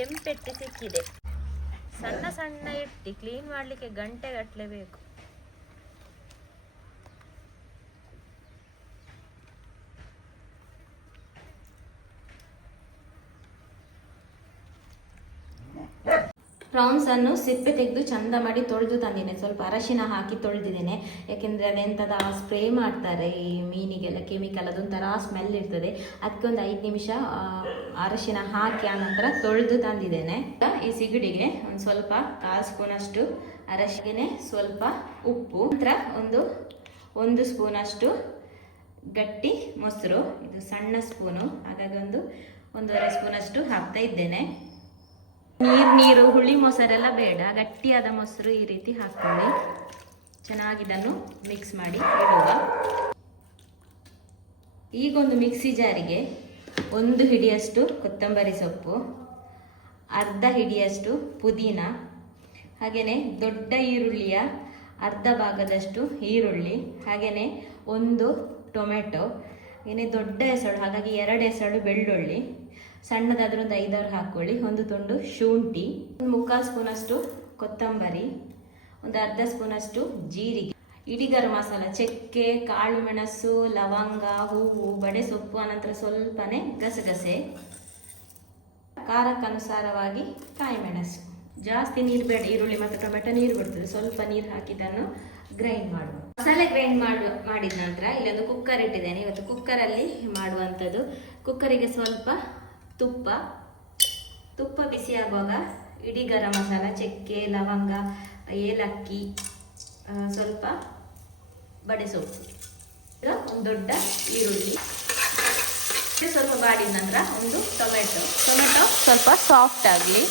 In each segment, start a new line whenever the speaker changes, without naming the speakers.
ಕೆಂಪೆಟ್ಟಿ ಸಿಕ್ಕಿದೆ. ಸಣ್ಣ ಸಣ್ಣ ಎಟ್ಟಿ ಕ್ಲೀನ್ ಮಾಡಲಿಕ್ಕೆ ಗಂಟೆಗಟ್ಟಲೆ ಬೇಕು.
ಪ್ರಾನ್ಸ್ ಅನ್ನು ಸಿಪ್ಪೆ ತೆಗೆದು ಚಂದ ಮಾಡಿ ತೊಳೆದು ತಂದಿದ್ದೇನೆ. ಸ್ವಲ್ಪ ಅರಶಿನ ಹಾಕಿ ತೊಳೆದಿದ್ದೇನೆ. ಯಾಕೆಂದ್ರೆ ಅದೆಂಥದ ಸ್ಪ್ರೇ ಮಾಡ್ತಾರೆ ಈ ಮೀನಿಗೆಲ್ಲ, ಕೆಮಿಕಲ್ ಅದೊಂಥರ ಸ್ಮೆಲ್ ಇರ್ತದೆ. ಅದಕ್ಕೆ ಒಂದು ಐದು ನಿಮಿಷ ಅರಶಿನ ಹಾಕಿ ಆನಂತರ ತೊಳೆದು ತಂದಿದ್ದೇನೆ. ಈ ಸಿಗಡಿಗೆ ಒಂದು ಸ್ವಲ್ಪ ಕಾಲು ಸ್ಪೂನಷ್ಟು ಅರಶಿಗೆನೆ ಸ್ವಲ್ಪ ಉಪ್ಪು, ನಂತರ ಒಂದು ಒಂದು ಸ್ಪೂನಷ್ಟು ಗಟ್ಟಿ ಮೊಸರು, ಇದು ಸಣ್ಣ ಸ್ಪೂನು. ಹಾಗಾಗಿ ಒಂದು, ಒಂದೂವರೆ ಸ್ಪೂನಷ್ಟು ಹಾಕ್ತಾ ಇದ್ದೇನೆ. ನೀರು ನೀರು, ಹುಳಿ ಮೊಸರೆಲ್ಲ ಬೇಡ. ಗಟ್ಟಿಯಾದ ಮೊಸರು ಈ ರೀತಿ ಹಾಕ್ಕೊಳ್ಳಿ. ಚೆನ್ನಾಗಿ ಇದನ್ನು ಮಿಕ್ಸ್ ಮಾಡಿ ಇಡುವ. ಈಗೊಂದು ಮಿಕ್ಸಿ ಜಾರಿಗೆ ಒಂದು ಹಿಡಿಯಷ್ಟು ಕೊತ್ತಂಬರಿ ಸೊಪ್ಪು, ಅರ್ಧ ಹಿಡಿಯಷ್ಟು ಪುದೀನ ಹಾಗೆಯೇ ದೊಡ್ಡ ಈರುಳ್ಳಿಯ ಅರ್ಧ ಭಾಗದಷ್ಟು ಈರುಳ್ಳಿ ಹಾಗೆಯೇ ಒಂದು ಟೊಮೆಟೊ, ಏನೇ ದೊಡ್ಡ ಹೆಸಳು, ಹಾಗಾಗಿ ಎರಡು ಹೆಸಳು ಬೆಳ್ಳುಳ್ಳಿ. ಸಣ್ಣದಾದ್ರೂ ಒಂದು ಐದಾರು ಹಾಕ್ಕೊಳ್ಳಿ ಒಂದು ತುಂಡು ಶುಂಠಿ, ಒಂದು ಮುಕ್ಕಾಲು ಸ್ಪೂನಷ್ಟು ಕೊತ್ತಂಬರಿ, ಒಂದು ಅರ್ಧ ಸ್ಪೂನಷ್ಟು ಜೀರಿಗೆ. ಇಡೀ ಗರಂ ಮಸಾಲ, ಚಕ್ಕೆ ಕಾಳು ಮೆಣಸು ಲವಂಗ, ಹೂವು, ಬಡೆ ಸೊಪ್ಪು ಅನಂತರ ಸ್ವಲ್ಪನೇ ಗಸಗಸೆ. ಖಾರಕ್ಕನುಸಾರವಾಗಿ ಕಾಯಿ ಮೆಣಸು ಜಾಸ್ತಿ ನೀರು ಬೇಡ, ಈರುಳ್ಳಿ ಮತ್ತು ಟೊಮೆಟೊ ನೀರು ಬಿಡ್ತದೆ. ಸ್ವಲ್ಪ ನೀರು ಹಾಕಿದ್ದನ್ನು ಗ್ರೈಂಡ್ ಮಾಡುವ ಮಸಾಲೆ ಗ್ರೈಂಡ್ ಮಾಡುವ ಮಾಡಿದ ನಂತರ ಇಲ್ಲೊಂದು ಕುಕ್ಕರ್ ಇಟ್ಟಿದ್ದೇನೆ. ಇವತ್ತು ಕುಕ್ಕರಲ್ಲಿ ಮಾಡುವಂಥದ್ದು ಕುಕ್ಕರಿಗೆ ಸ್ವಲ್ಪ ತುಪ್ಪ. ತುಪ್ಪ ಬಿಸಿ ಆಗುವಾಗ ಇಡೀ ಗರಂ ಮಸಾಲ, ಚಕ್ಕೆ, ಲವಂಗ, ಏಲಕ್ಕಿ ಸ್ವಲ್ಪ ಬಡೆ ಸೊಪ್ಪು. ಒಂದು ದೊಡ್ಡ ಈರುಳ್ಳಿ. ಸ್ವಲ್ಪ ಬಾಡಿದ ನಂತರ ಒಂದು ಟೊಮೆಟೊ. ಟೊಮೆಟೊ ಸ್ವಲ್ಪ ಸಾಫ್ಟ್ ಆಗಲಿ.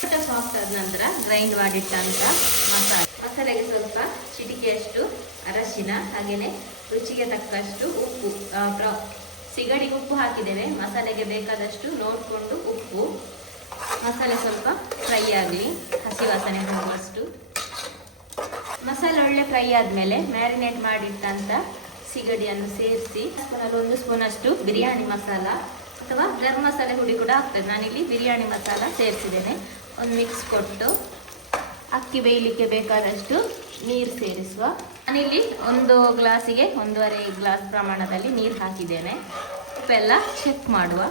ಟೊಮೆಟೊ ಸಾಫ್ಟ್ ಆದ ನಂತರ ಗ್ರೈಂಡ್ ಮಾಡಿಟ್ಟಂಥ ಮಸಾಲೆ. ಮಸಾಲೆಗೆ ಸ್ವಲ್ಪ ಚಿಟಿಕೆಯಷ್ಟು ಅರಶಿನ ಹಾಗೆಯೇ ರುಚಿಗೆ ತಕ್ಕಷ್ಟು ಉಪ್ಪು ಸಿಗಡಿಗೆ ಉಪ್ಪು ಹಾಕಿದ್ದೇವೆ. ಮಸಾಲೆಗೆ ಬೇಕಾದಷ್ಟು ನೋಡಿಕೊಂಡು ಉಪ್ಪು. ಮಸಾಲೆ ಸ್ವಲ್ಪ ಫ್ರೈ ಆಗಲಿ. ಹಸಿ ವಾಸನೆ ಹೋಗುವಷ್ಟು. ಮಸಾಲೆ ಒಳ್ಳೆ ಫ್ರೈ ಆದಮೇಲೆ ಮ್ಯಾರಿನೇಟ್ ಮಾಡಿಟ್ಟಂಥ ಸಿಗಡಿಯನ್ನು ಸೇರಿಸಿ ಸ್ಪೂನಲ್ಲಿ ಒಂದು ಸ್ಪೂನಷ್ಟು ಬಿರಿಯಾನಿ ಮಸಾಲ ಅಥವಾ ಗರಂ ಮಸಾಲೆ ಹುಡಿ ಕೂಡ ಆಗ್ತದೆ. ನಾನಿಲ್ಲಿ ಬಿರಿಯಾನಿ ಮಸಾಲ ಸೇರಿಸಿದ್ದೇನೆ. ಒಂದು ಮಿಕ್ಸ್ ಕೊಟ್ಟು ಅಕ್ಕಿ ಬೇಯಲಿಕ್ಕೆ ಬೇಕಾದಷ್ಟು ನೀರು ಸೇರಿಸುವ ನಾನಿಲ್ಲಿ ಒಂದು ಗ್ಲಾಸಿಗೆ ಒಂದೂವರೆ ಗ್ಲಾಸ್ ಪ್ರಮಾಣದಲ್ಲಿ ನೀರು ಹಾಕಿದ್ದೇನೆ. ಉಪ್ಪೆಲ್ಲ ಚೆಕ್ ಮಾಡುವ.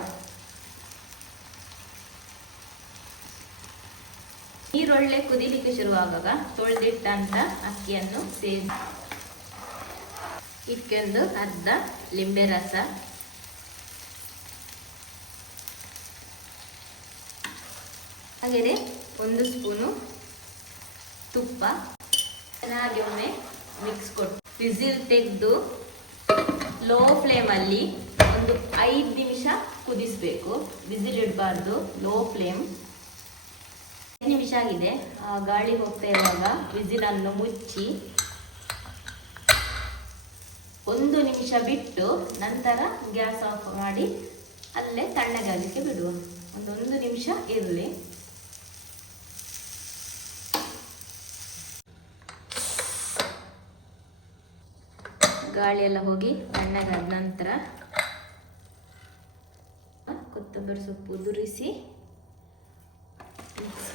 ನೀರೊಳ್ಳೆ ಕುದಿಲಿಕ್ಕೆ ಶುರುವಾಗುವಾಗ ತೊಳೆದಿಟ್ಟಂತ ಅಕ್ಕಿಯನ್ನು ಸೇರಿ ಇದಕ್ಕೊಂದು ಅರ್ಧ ಲಿಂಬೆ ರಸ. ಹಾಗೆಯೇ ಒಂದು ಸ್ಪೂನು ತುಪ್ಪ. ಚೆನ್ನಾಗಿ ಒಮ್ಮೆ ಮಿಕ್ಸ್ ಕೊಟ್ಟು ವಿಸಿಲ್ ತೆಗೆದು ಲೋ ಫ್ಲೇಮಲ್ಲಿ ಒಂದು ಐದು ನಿಮಿಷ ಕುದಿಸ್ಬೇಕು. ವಿಸಿಲ್ ಇಡಬಾರ್ದು ಲೋ ಫ್ಲೇಮ್ ಐದು ನಿಮಿಷ ಆಗಿದೆ. ಗಾಳಿ ಹೋಗ್ತಾ ಇರುವಾಗ ವಿಸಿಲನ್ನು ಮುಚ್ಚಿ ಒಂದು ನಿಮಿಷ ಬಿಟ್ಟು ನಂತರ ಗ್ಯಾಸ್ ಆಫ್ ಮಾಡಿ ಅಲ್ಲೇ ತಣ್ಣಗಾಗಲಿಕ್ಕೆ ಬಿಡುವ. ಒಂದೊಂದು ನಿಮಿಷ ಇರಲಿ. ಗಾಳಿ ಎಲ್ಲ ಹೋಗಿ ತಣ್ಣಗಾದ ನಂತರ ಕೊತ್ತಂಬರಿ ಸೊಪ್ಪು ಉದುರಿಸಿ ಮಿಕ್ಸ್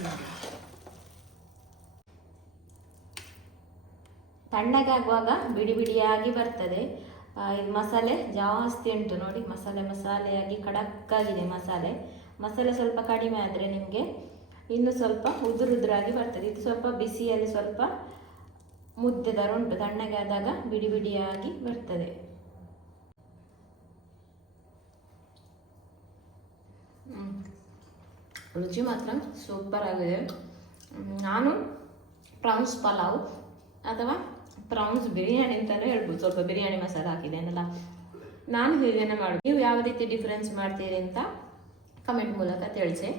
ತಣ್ಣಗಾಗುವಾಗ ಬಿಡಿ ಬಿಡಿಯಾಗಿ ಬರ್ತದೆ. ಇದು ಮಸಾಲೆ ಜಾಸ್ತಿ ಉಂಟು ನೋಡಿ, ಮಸಾಲೆ ಮಸಾಲೆಯಾಗಿ ಖಡಕ್ಕಾಗಿದೆ ಮಸಾಲೆ. ಮಸಾಲೆ ಸ್ವಲ್ಪ ಕಡಿಮೆ ಆದರೆ ನಿಮಗೆ ಇನ್ನು ಸ್ವಲ್ಪ ಉದುರುದುರಾಗಿ ಬರ್ತದೆ. ಇದು ಸ್ವಲ್ಪ ಬಿಸಿಯಲ್ಲಿ ಸ್ವಲ್ಪ ಮುದ್ದೆ ಥರ ಉಂಟು ತಣ್ಣಗೆ ಆದಾಗ ಬಿಡಿ ಬಿಡಿಯಾಗಿ ಬರ್ತದೆ. ರುಚಿ ಮಾತ್ರ ಸೂಪರ್ ಆಗಿದೆ. ನಾನು ಪ್ರಾನ್ಸ್ ಪಲಾವ್ ಅಥವಾ ಪ್ರಾನ್ಸ್ ಬಿರಿಯಾನಿ ಅಂತಲೇ ಹೇಳ್ಬೋದು. ಸ್ವಲ್ಪ ಬಿರಿಯಾನಿ ಮಸಾಲ ಹಾಕಿದ್ದೇನಲ್ಲ. ನಾನು ಹೀಗೇನೆ ಮಾಡಿ ನೀವು ಯಾವ ರೀತಿ ಡಿಫ್ರೆನ್ಸ್ ಮಾಡ್ತೀರಿ ಅಂತ ಕಮೆಂಟ್ ಮೂಲಕ ತಿಳಿಸಿ.